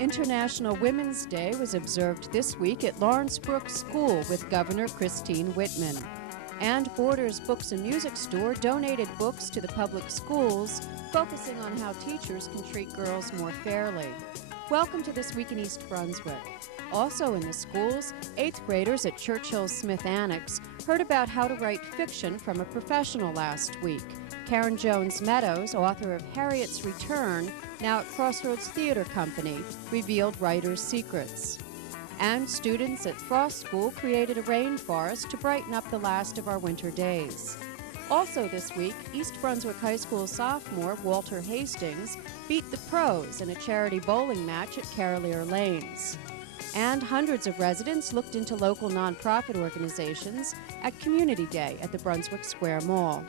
International Women's Day was observed this week at Lawrence Brook School with Governor Christine Whitman. And Borders Books and Music Store donated books to the public schools, focusing on how teachers can treat girls more fairly. Welcome to This Week in East Brunswick. Also in the schools, 8th graders at Churchill Smith Annex heard about how to write fiction from a professional last week. Karen Jones Meadows, author of Harriet's Return, now at Crossroads Theater Company, revealed writers' secrets. And students at Frost School created a rainforest to brighten up the last of our winter days. Also this week, East Brunswick High School sophomore Walter Hastings beat the pros in a charity bowling match at Carolier Lanes. And hundreds of residents looked into local nonprofit organizations at Community Day at the Brunswick Square Mall.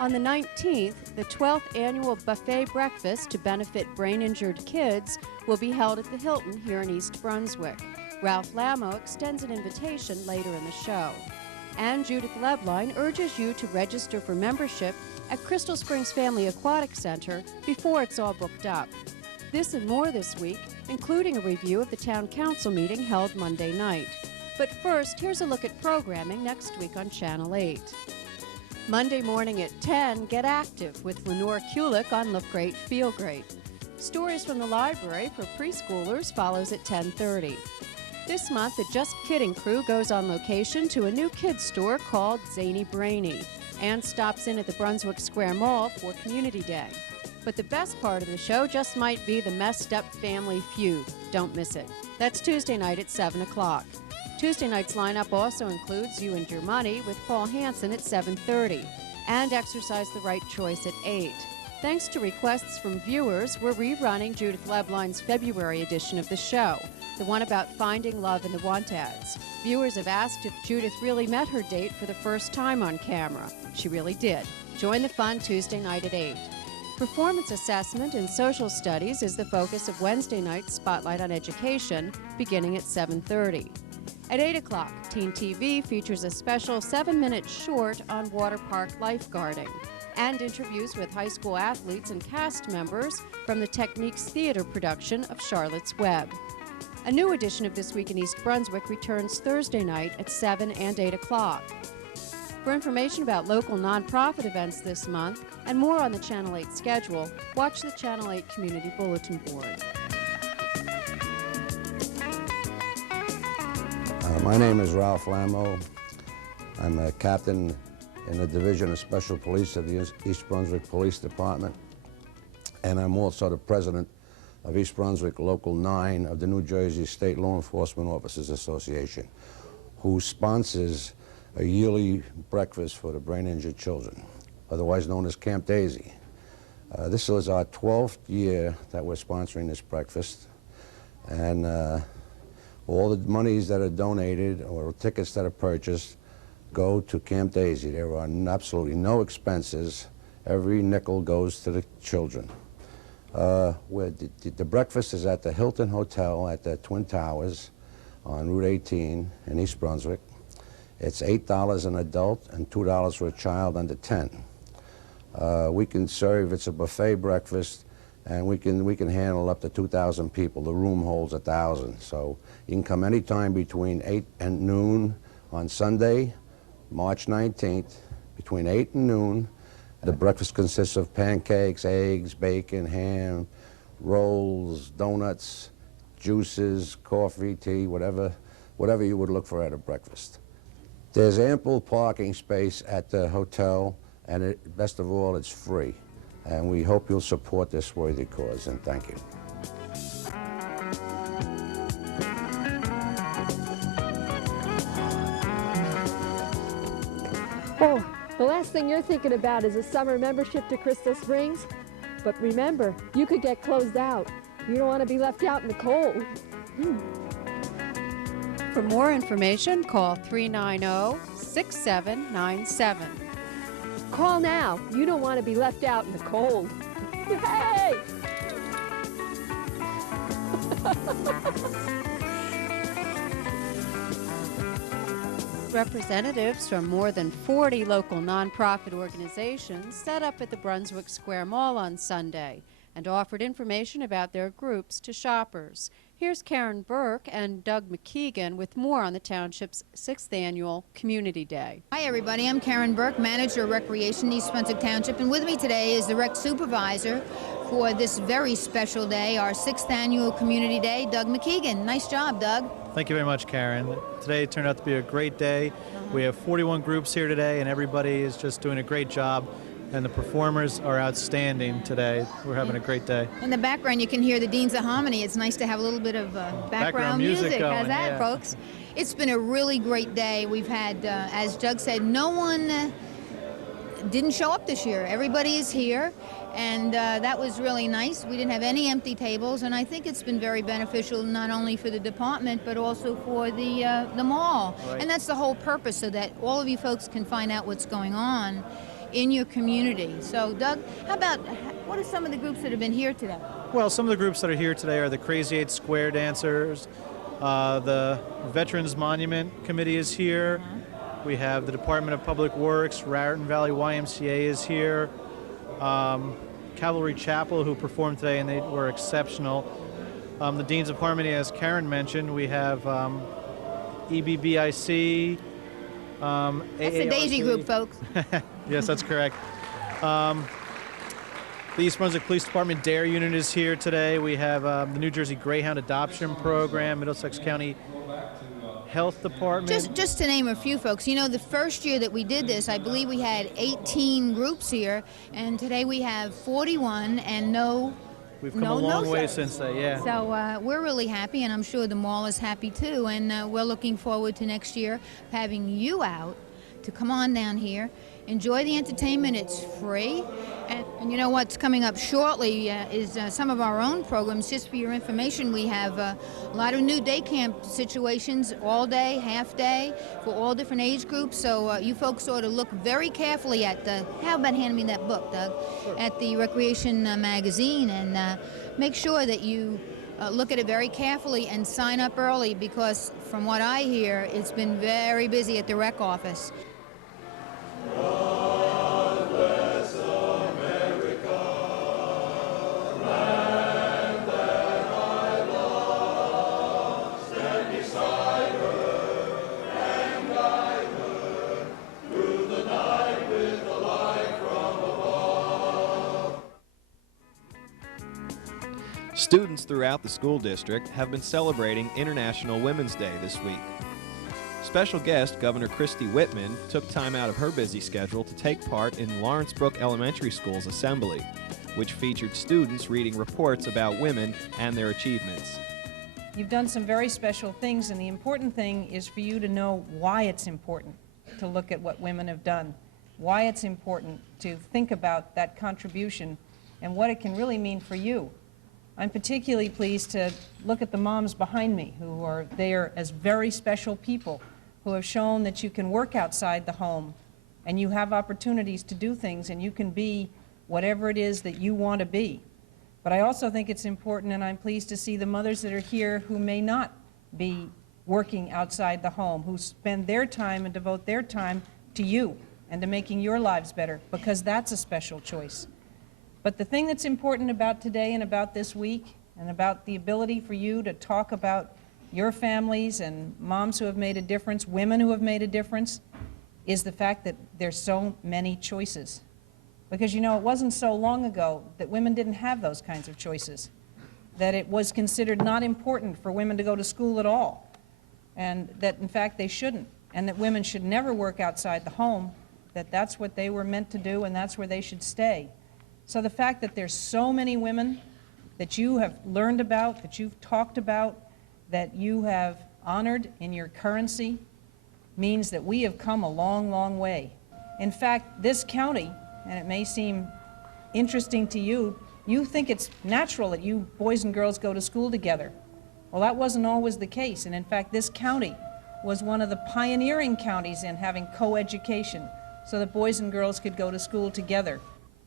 On the 19th, the 12th annual buffet breakfast to benefit brain-injured kids will be held at the Hilton here in East Brunswick. Ralph Lamo extends an invitation later in the show. And Judith Lebline urges you to register for membership at Crystal Springs Family Aquatic Center before it's all booked up. This and more this week, including a review of the Town Council meeting held Monday night. But first, here's a look at programming next week on Channel 8. Monday morning at 10, Get Active with Lenore Kulik on Look Great, Feel Great. Stories from the library for preschoolers follows at 10:30. This month, the Just Kidding crew goes on location to a new kids store called Zany Brainy and stops in at the Brunswick Square Mall for Community Day. But the best part of the show just might be the messed up family feud. Don't miss it. That's Tuesday night at 7 o'clock. Tuesday night's lineup also includes You and Your Money with Paul Hansen at 7:30 and Exercise the Right Choice at 8. Thanks to requests from viewers, we're rerunning Judith Lebline's February edition of the show, the one about finding love in the want ads. Viewers have asked if Judith really met her date for the first time on camera. She really did. Join the fun Tuesday night at 8. Performance assessment in social studies is the focus of Wednesday night's Spotlight on Education, beginning at 7:30. At 8 o'clock, Teen TV features a special 7-minute short on water park lifeguarding and interviews with high school athletes and cast members from the Techniques Theater production of Charlotte's Web. A new edition of This Week in East Brunswick returns Thursday night at 7 and 8 o'clock. For information about local nonprofit events this month and more on the Channel 8 schedule, watch the Channel 8 Community Bulletin Board. My name is Ralph Lamo. I'm a captain in the Division of Special Police of the East Brunswick Police Department, and I'm also the president of East Brunswick Local 9 of the New Jersey State Law Enforcement Officers Association, who sponsors a yearly breakfast for the brain-injured children, otherwise known as Camp Daisy. This is our 12th year that we're sponsoring this breakfast, and all the monies that are donated or tickets that are purchased go to Camp Daisy. There are absolutely no expenses. Every nickel goes to the children. The breakfast is at the Hilton Hotel at the Twin Towers on Route 18 in East Brunswick. It's $8 an adult and $2 for a child under 10. We can serve, it's a buffet breakfast, and we can handle up to 2,000 people. The room holds 1,000, so you can come anytime between 8 and noon on Sunday, March 19th, between 8 and noon. The breakfast consists of pancakes, eggs, bacon, ham, rolls, donuts, juices, coffee, tea, whatever you would look for at a breakfast. There's ample parking space at the hotel, and best of all, it's free. And we hope you'll support this worthy cause, and thank you. Oh, the last thing you're thinking about is a summer membership to Crystal Springs. But remember, you could get closed out. You don't want to be left out in the cold. For more information, call 390-6797. Call now. You don't want to be left out in the cold. Hey! Representatives from more than 40 local nonprofit organizations set up at the Brunswick Square Mall on Sunday. and offered information about their groups to shoppers. Here's Karen Burke and Doug McKeegan with more on the township's 6th annual Community Day. Hi everybody, I'm Karen Burke, Manager of Recreation, East Brunswick Township, and with me today is the Rec Supervisor for this very special day, our 6th annual Community Day, Doug McKeegan. Nice job, Doug. Thank you very much, Karen. Today turned out to be a great day. We have 41 groups here today, and everybody is just doing a great job. And the performers are outstanding today. We're having a great day. In the background, you can hear the Deans of Harmony. It's nice to have a little bit of background music. Going, How's that, yeah. folks? It's been a really great day. We've had, as Doug said, no one didn't show up this year. Everybody is here, and that was really nice. We didn't have any empty tables, and I think it's been very beneficial not only for the department but also for the mall. Right. And that's the whole purpose, so that all of you folks can find out what's going on in your community. So, Doug, what are some of the groups that have been here today? Well, some of the groups that are here today are the Crazy 8 Square Dancers, the Veterans Monument Committee is here. We have the Department of Public Works, Raritan Valley YMCA is here, Cavalry Chapel, who performed today, and they were exceptional. The Deans of Harmony, as Karen mentioned, we have EBBIC, That's the Daisy Group, folks. Yes, that's correct. The East Brunswick Police Department DARE unit is here today. We have the New Jersey Greyhound Adoption Program, Middlesex County Health Department. Just to name a few, folks. You know, the first year that we did this, I believe we had 18 groups here, and today we have 41 and We've come a long way no-shows. since then, yeah. So we're really happy, and I'm sure the mall is happy too, and we're looking forward to next year having you out to come on down here, enjoy the entertainment. It's free, and you know what's coming up shortly is some of our own programs. Just for your information, we have a lot of new day camp situations, all day, half day, for all different age groups, so you folks ought to look very carefully at how about handing me that book, Doug? Sure. At the Recreation magazine, and make sure that you look at it very carefully and sign up early, because from what I hear, it's been very busy at the rec office. Students throughout the school district have been celebrating International Women's Day this week. Special guest Governor Christie Whitman took time out of her busy schedule to take part in Lawrence Brook Elementary School's assembly, which featured students reading reports about women and their achievements. You've done some very special things, and the important thing is for you to know why it's important to look at what women have done, why it's important to think about that contribution and what it can really mean for you. I'm particularly pleased to look at the moms behind me who are there as very special people who have shown that you can work outside the home and you have opportunities to do things and you can be whatever it is that you want to be. But I also think it's important, and I'm pleased to see the mothers that are here who may not be working outside the home, who spend their time and devote their time to you and to making your lives better, because that's a special choice. But the thing that's important about today and about this week and about the ability for you to talk about your families and moms who have made a difference, women who have made a difference, is the fact that there's so many choices. Because, you know, it wasn't so long ago that women didn't have those kinds of choices, that it was considered not important for women to go to school at all, and that, in fact, they shouldn't, and that women should never work outside the home, that that's what they were meant to do and that's where they should stay. So the fact that there's so many women that you have learned about, that you've talked about, that you have honored in your currency, means that we have come a long, long way. In fact, this county, and it may seem interesting to you, you think it's natural that you boys and girls go to school together. Well, that wasn't always the case, and in fact, this county was one of the pioneering counties in having co-education so that boys and girls could go to school together.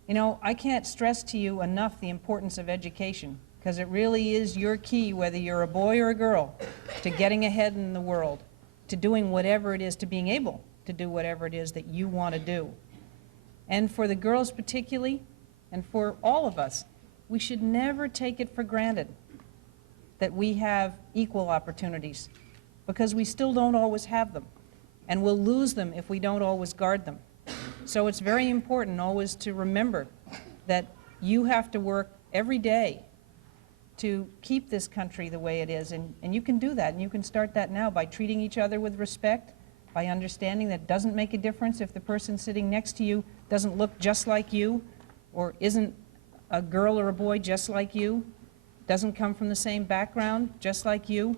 You know, I can't stress to you enough the importance of education, because it really is your key, whether you're a boy or a girl, to getting ahead in the world, to doing whatever it is, to being able to do whatever it is that you want to do. And for the girls particularly, and for all of us, we should never take it for granted that we have equal opportunities, because we still don't always have them, and we'll lose them if we don't always guard them. So it's very important always to remember that you have to work every day to keep this country the way it is, and you can do that, and you can start that now by treating each other with respect, by understanding that it doesn't make a difference if the person sitting next to you doesn't look just like you, or isn't a girl or a boy just like you, doesn't come from the same background just like you,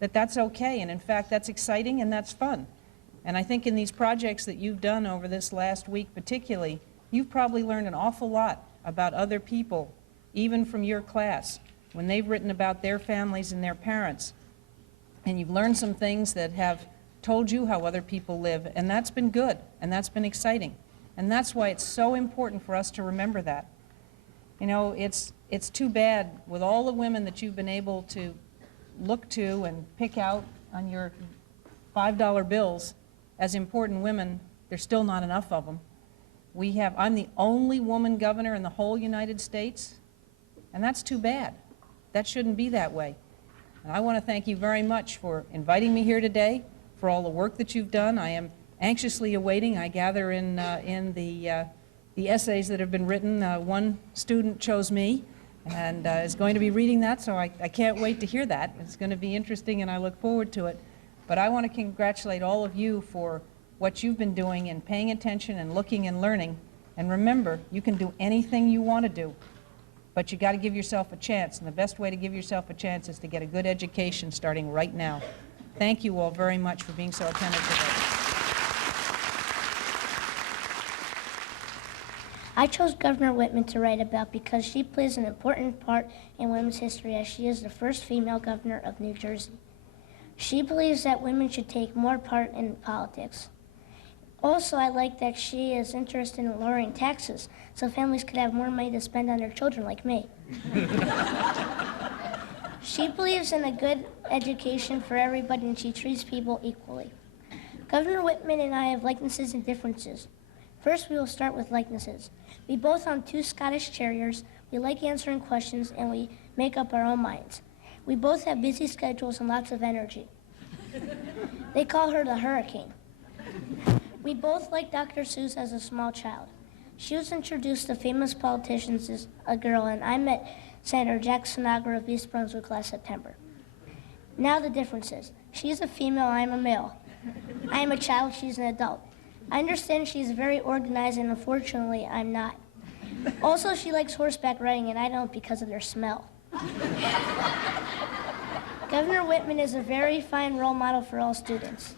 that's okay, and in fact that's exciting and that's fun. And I think in these projects that you've done over this last week particularly, you've probably learned an awful lot about other people, even from your class, when they've written about their families and their parents. And you've learned some things that have told you how other people live, and that's been good, and that's been exciting. And that's why it's so important for us to remember that. You know, it's too bad with all the women that you've been able to look to and pick out on your $5 bills as important women, there's still not enough of them. I'm the only woman governor in the whole United States, and that's too bad. That shouldn't be that way. And I want to thank you very much for inviting me here today, for all the work that you've done. I am anxiously awaiting, I gather in the essays that have been written. One student chose me and is going to be reading that, so I can't wait to hear that. It's going to be interesting, and I look forward to it. But I want to congratulate all of you for what you've been doing and paying attention and looking and learning. And remember, you can do anything you want to do, but you got to give yourself a chance, and the best way to give yourself a chance is to get a good education starting right now. Thank you all very much for being so attentive today. I chose Governor Whitman to write about because she plays an important part in women's history, as she is the first female governor of New Jersey. She believes that women should take more part in politics. Also, I like that she is interested in lowering taxes so families could have more money to spend on their children like me. She believes in a good education for everybody, and she treats people equally. Governor Whitman and I have likenesses and differences. First, we will start with likenesses. We both own 2 Scottish Terriers. We like answering questions, and we make up our own minds. We both have busy schedules and lots of energy. They call her the Hurricane. We both liked Dr. Seuss as a small child. She was introduced to famous politicians as a girl, and I met Senator Jack Sinagra of East Brunswick last September. Now the differences. She's a female, I am a male. I am a child, she's an adult. I understand she's very organized, and unfortunately, I'm not. Also, she likes horseback riding, and I don't because of their smell. Governor Whitman is a very fine role model for all students.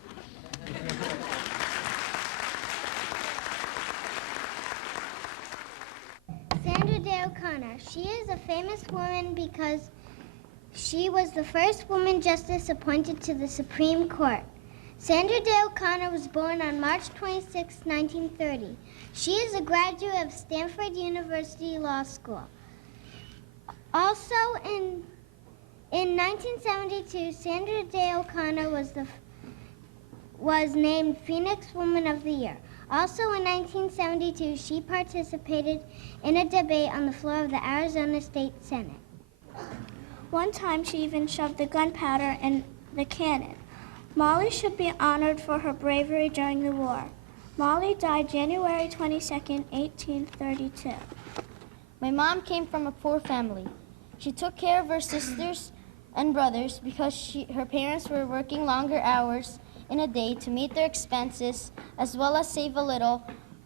Sandra Day O'Connor. She is a famous woman because she was the first woman justice appointed to the Supreme Court. Sandra Day O'Connor was born on March 26, 1930. She is a graduate of Stanford University Law School. Also, in 1972, Sandra Day O'Connor was named Phoenix Woman of the Year. Also in 1972, she participated in a debate on the floor of the Arizona State Senate. One time, she even shoved the gunpowder in the cannon. Molly should be honored for her bravery during the war. Molly died January 22, 1832. My mom came from a poor family. She took care of her sisters and brothers because her parents were working longer hours in a day to meet their expenses, as well as save a little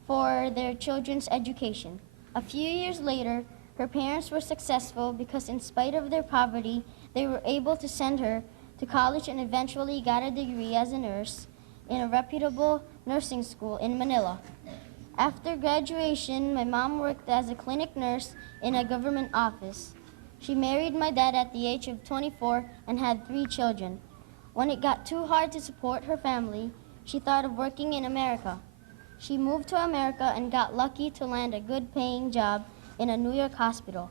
for their children's education. A few years later, her parents were successful because in spite of their poverty, they were able to send her to college and eventually got a degree as a nurse in a reputable nursing school in Manila. After graduation, my mom worked as a clinic nurse in a government office. She married my dad at the age of 24 and had 3 children. When it got too hard to support her family, she thought of working in America. She moved to America and got lucky to land a good-paying job in a New York hospital.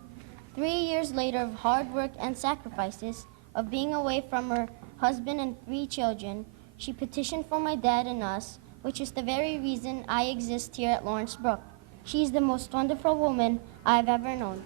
3 years later of hard work and sacrifices, of being away from her husband and 3 children, she petitioned for my dad and us, which is the very reason I exist here at Lawrence Brook. She's the most wonderful woman I've ever known.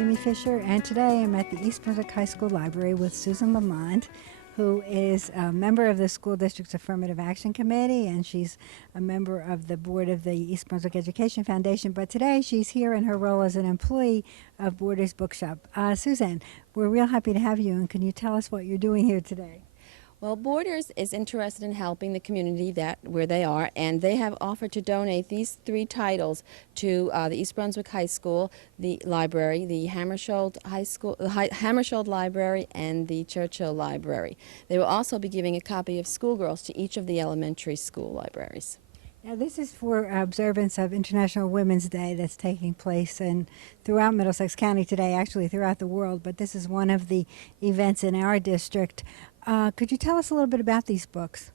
Amy Fisher, and today I'm at the East Brunswick High School Library with Susan Lamont, who is a member of the school district's Affirmative Action Committee, and she's a member of the board of the East Brunswick Education Foundation. But today she's here in her role as an employee of Borders Bookshop. Susan, we're real happy to have you, and can you tell us what you're doing here today? Well, Borders is interested in helping the community where they are, and they have offered to donate these 3 titles to the East Brunswick High School, the library, the Hammersholt High School, Hammersholt Library, and the Churchill Library. They will also be giving a copy of Schoolgirls to each of the elementary school libraries. Now, this is for observance of International Women's Day that's taking place throughout Middlesex County today, actually throughout the world, but this is one of the events in our district. Could you tell us a little bit about these books?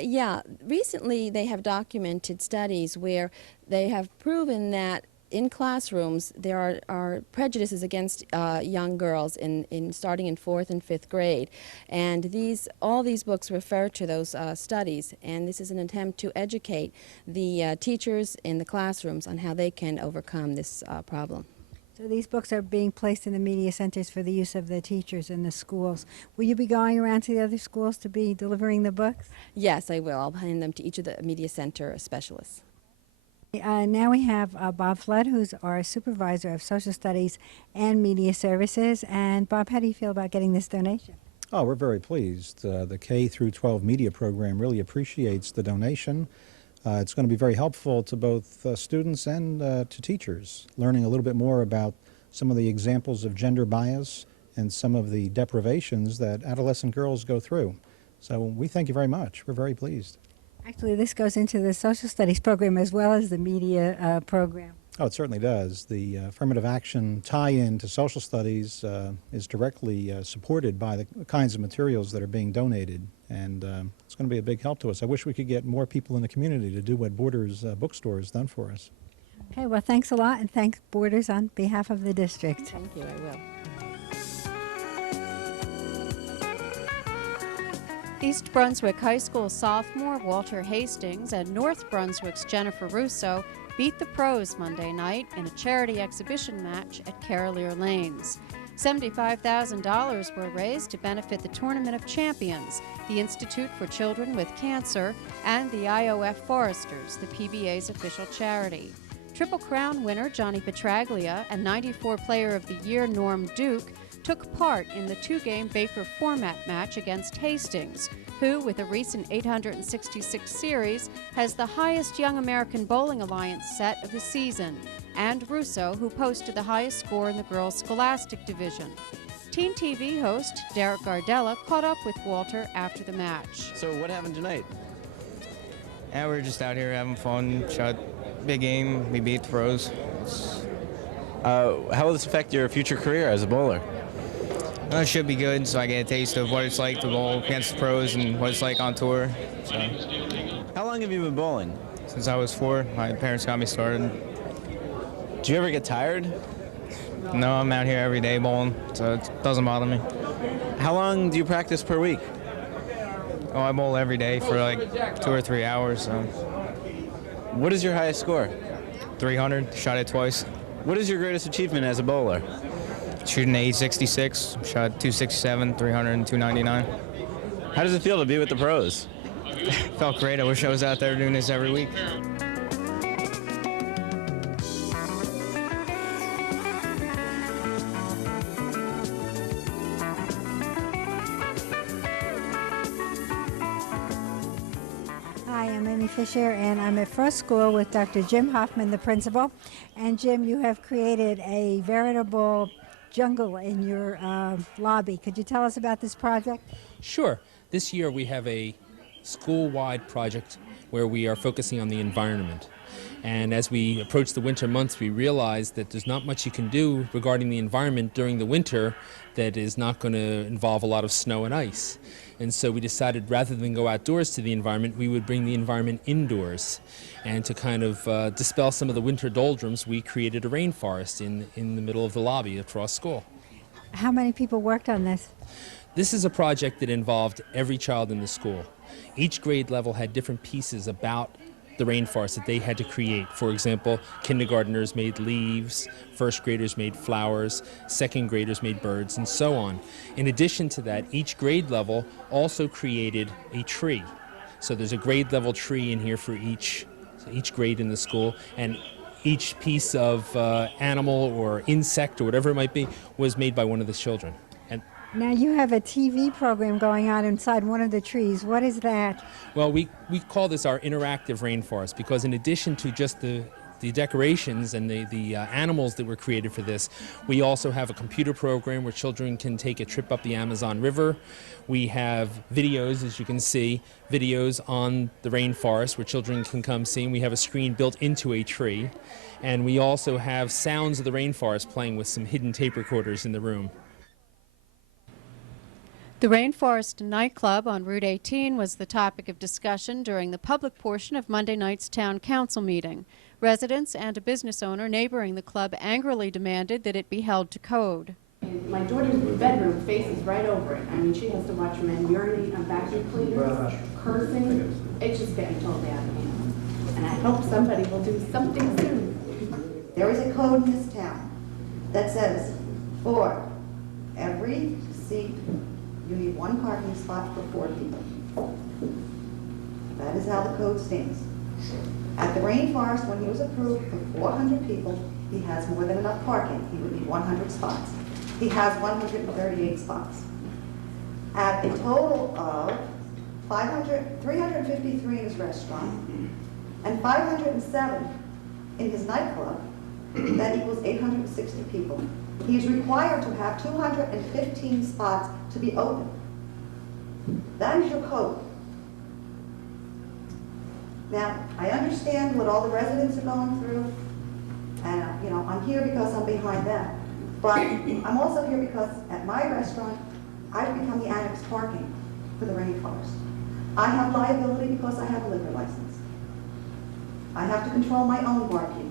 Yeah, recently they have documented studies where they have proven that in classrooms there are prejudices against young girls starting in 4th and 5th grade, and all these books refer to those studies, and this is an attempt to educate the teachers in the classrooms on how they can overcome this problem. So these books are being placed in the media centers for the use of the teachers in the schools. Will you be going around to the other schools to be delivering the books? Yes, I will. I'll hand them to each of the media center specialists. Now we have Bob Flood, who's our supervisor of social studies and media services. And Bob, how do you feel about getting this donation? Oh, we're very pleased. The K through 12 media program really appreciates the donation. It's going to be very helpful to both students and to teachers, learning a little bit more about some of the examples of gender bias and some of the deprivations that adolescent girls go through. So we thank you very much. We're very pleased. Actually, this goes into the social studies program as well as the media program. Oh, it certainly does. The affirmative action tie-in to social studies is directly supported by the kinds of materials that are being donated, and it's going to be a big help to us. I wish we could get more people in the community to do what Borders Bookstore has done for us. Okay, well, thanks a lot, and thanks Borders on behalf of the district. Thank you, I will. East Brunswick High School sophomore Walter Hastings and North Brunswick's Jennifer Russo beat the pros Monday night in a charity exhibition match at Carolier Lanes. $75,000 were raised to benefit the Tournament of Champions, the Institute for Children with Cancer, and the IOF Foresters, the PBA's official charity. Triple Crown winner Johnny Petraglia and 94 Player of the Year Norm Duke took part in the 2-game Baker format match against Hastings, who, with a recent 866 series, has the highest Young American Bowling Alliance set of the season, and Russo, who posted the highest score in the girls' scholastic division. Teen TV host Derek Gardella caught up with Walter after the match. So what happened tonight? Yeah, we were just out here having fun, shot big game, we beat the pros. How will this affect your future career as a bowler? It should be good, so I get a taste of what it's like to bowl against the pros and what it's like on tour. So. How long have you been bowling? Since I was 4. My parents got me started. Do you ever get tired? No, I'm out here every day bowling, so it doesn't bother me. How long do you practice per week? Oh, I bowl every day for like 2 or 3 hours. So. What is your highest score? 300, shot it twice. What is your greatest achievement as a bowler? Shooting 866, shot 267, 300, and 299. How does it feel to be with the pros? Felt great. I wish I was out there doing this every week. Hi, I'm Amy Fisher, and I'm at Frost School with Dr. Jim Hoffman, the principal. And Jim, you have created a veritable jungle in your lobby. Could you tell us about this project? Sure. This year we have a school-wide project where we are focusing on the environment. And as we approach the winter months, we realize that there's not much you can do regarding the environment during the winter that is not going to involve a lot of snow and ice. And so we decided rather than go outdoors to the environment, we would bring the environment indoors. And to kind of dispel some of the winter doldrums, we created a rainforest in the middle of the lobby at Frost School. How many people worked on this? This is a project that involved every child in the school. Each grade level had different pieces about the rainforest that they had to create. For example, kindergartners made leaves, first graders made flowers, second graders made birds, and so on. In addition to that, each grade level also created a tree. So there's a grade level tree in here for each grade in the school, and each piece of animal or insect or whatever it might be was made by one of the children. And now you have a TV program going on inside one of the trees. What is that? well, we call this our interactive rainforest because in addition to just the decorations and the animals that were created for this, we also have a computer program where children can take a trip up the Amazon River. We have videos, as you can see, videos on the rainforest where children can come see, and we have a screen built into a tree. And we also have sounds of the rainforest playing with some hidden tape recorders in the room. The Rainforest Nightclub on Route 18 was the topic of discussion during the public portion of Monday night's town council meeting. Residents and a business owner neighboring the club angrily demanded that it be held to code. My daughter's bedroom faces right over it. I mean, she has to watch her man urinate on vacuum cleaners, cursing. It's just getting told out of hand. And I hope somebody will do something soon. There is a code in this town that says for every seat you need one parking spot for 4 people. That is how the code stands. At the Rainforest, when he was approved for 400 people, he has more than enough parking. He would need 100 spots. He has 138 spots. At a total of 353 in his restaurant and 507 in his nightclub, that equals 860 people. He is required to have 215 spots to be open. That is your code. Now, I understand what all the residents are going through, and I'm here because I'm behind them. But I'm also here because at my restaurant, I've become the annex parking for the Rainforest. I have liability because I have a liquor license. I have to control my own barkeep.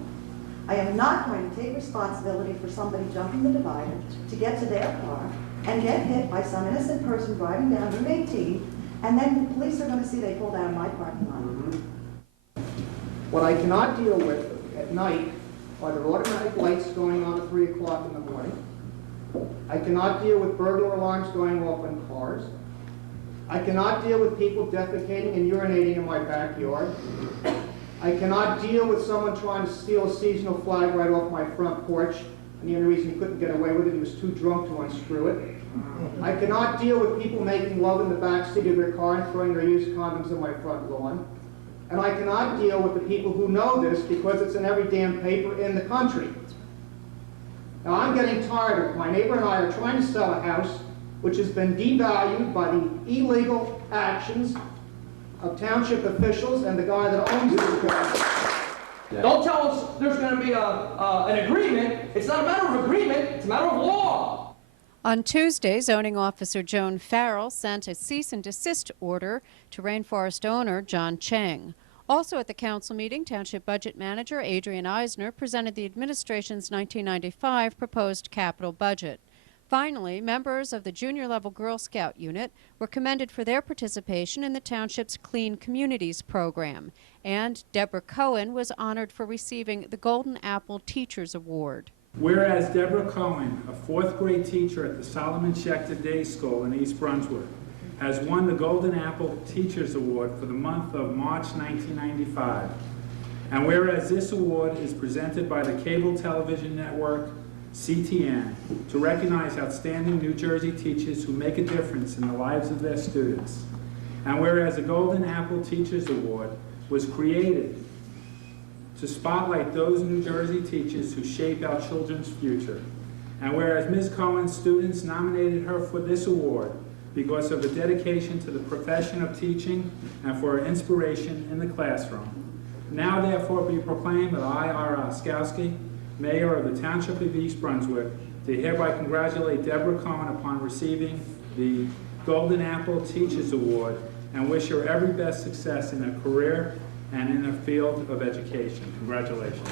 I am not going to take responsibility for somebody jumping the divider to get to their car and get hit by some innocent person driving down Route 18, and then the police are going to see they pulled out of my parking lot. What I cannot deal with at night are the automatic lights going on at 3 o'clock in the morning. I cannot deal with burglar alarms going off in cars. I cannot deal with people defecating and urinating in my backyard. I cannot deal with someone trying to steal a seasonal flag right off my front porch, and the only reason he couldn't get away with it, he was too drunk to unscrew it. I cannot deal with people making love in the back seat of their car and throwing their used condoms in my front lawn. And I cannot deal with the people who know this because it's in every damn paper in the country. Now I'm getting tired of it. My neighbor and I are trying to sell a house which has been devalued by the illegal actions of township officials and the guy that owns this house. Yeah. Don't tell us there's going to be an agreement. It's not a matter of agreement, it's a matter of law. On Tuesday, zoning officer Joan Farrell sent a cease and desist order to Rainforest owner John Cheng. Also at the council meeting, Township Budget Manager Adrian Eisner presented the administration's 1995 proposed capital budget. Finally, members of the junior level Girl Scout unit were commended for their participation in the township's Clean Communities program, and Deborah Cohen was honored for receiving the Golden Apple Teachers Award. Whereas Deborah Cohen, a 4th grade teacher at the Solomon Schechter Day School in East Brunswick, has won the Golden Apple Teachers Award for the month of March 1995. And whereas this award is presented by the cable television network CTN to recognize outstanding New Jersey teachers who make a difference in the lives of their students. And whereas the Golden Apple Teachers Award was created to spotlight those New Jersey teachers who shape our children's future. And whereas Ms. Cohen's students nominated her for this award because of her dedication to the profession of teaching and for her inspiration in the classroom. Now therefore be proclaimed that I, R. Oskowski, Mayor of the Township of East Brunswick, to hereby congratulate Deborah Cohen upon receiving the Golden Apple Teachers Award and wish her every best success in her career and in her field of education. Congratulations.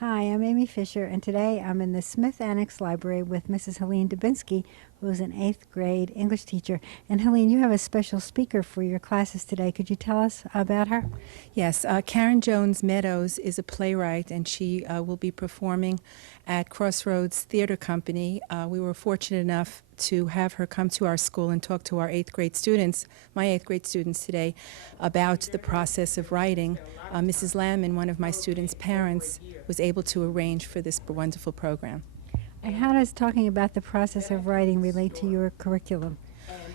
Hi, Hi, I'm Amy Fisher, and today I'm in the Smith Annex Library with Mrs. Helene Dubinsky, who is an 8th grade English teacher. And Helene, you have a special speaker for your classes today. Could you tell us about her? Yes, Karen Jones Meadows is a playwright, and she will be performing at Crossroads Theater Company. We were fortunate enough to have her come to our school and talk to our 8th grade students, my 8th grade students today, about the process of writing. Mrs. Lamb, one of my students' parents, was able to arrange for this wonderful program. And how does talking about the process of writing relate to your curriculum?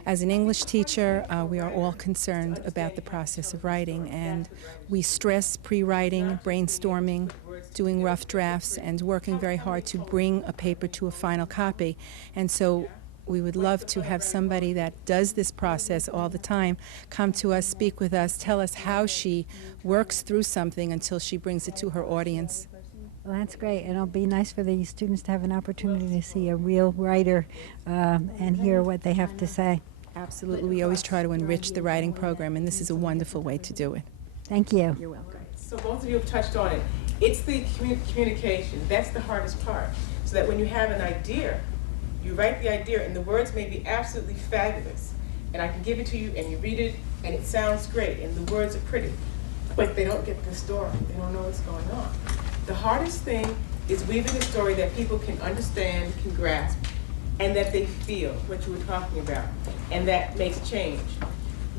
As an English teacher, we are all concerned about the process of writing, and we stress pre-writing, brainstorming, doing rough drafts, and working very hard to bring a paper to a final copy. And so we would love to have somebody that does this process all the time come to us, speak with us, tell us how she works through something until she brings it to her audience. Well, that's great, and it'll be nice for the students to have an opportunity to see a real writer and hear what they have to say. Absolutely. We always try to enrich the writing program, and this is a wonderful way to do it. Thank you. You're welcome. So both of you have touched on it. It's the communication. That's the hardest part. So that when you have an idea, you write the idea, and the words may be absolutely fabulous, and I can give it to you, and you read it, and it sounds great, and the words are pretty, but they don't get the story. They don't know what's going on. The hardest thing is weaving a story that people can understand, can grasp, and that they feel what you were talking about, and that makes change.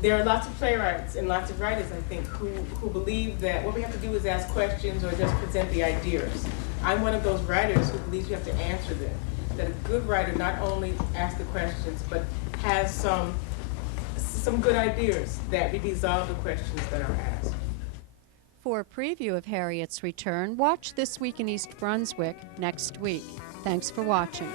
There are lots of playwrights and lots of writers, I think, who believe that what we have to do is ask questions or just present the ideas. I'm one of those writers who believes you have to answer them. That a good writer not only asks the questions, but has some good ideas that resolve the questions that are asked. For a preview of Harriet's return, watch This Week in East Brunswick next week. Thanks for watching.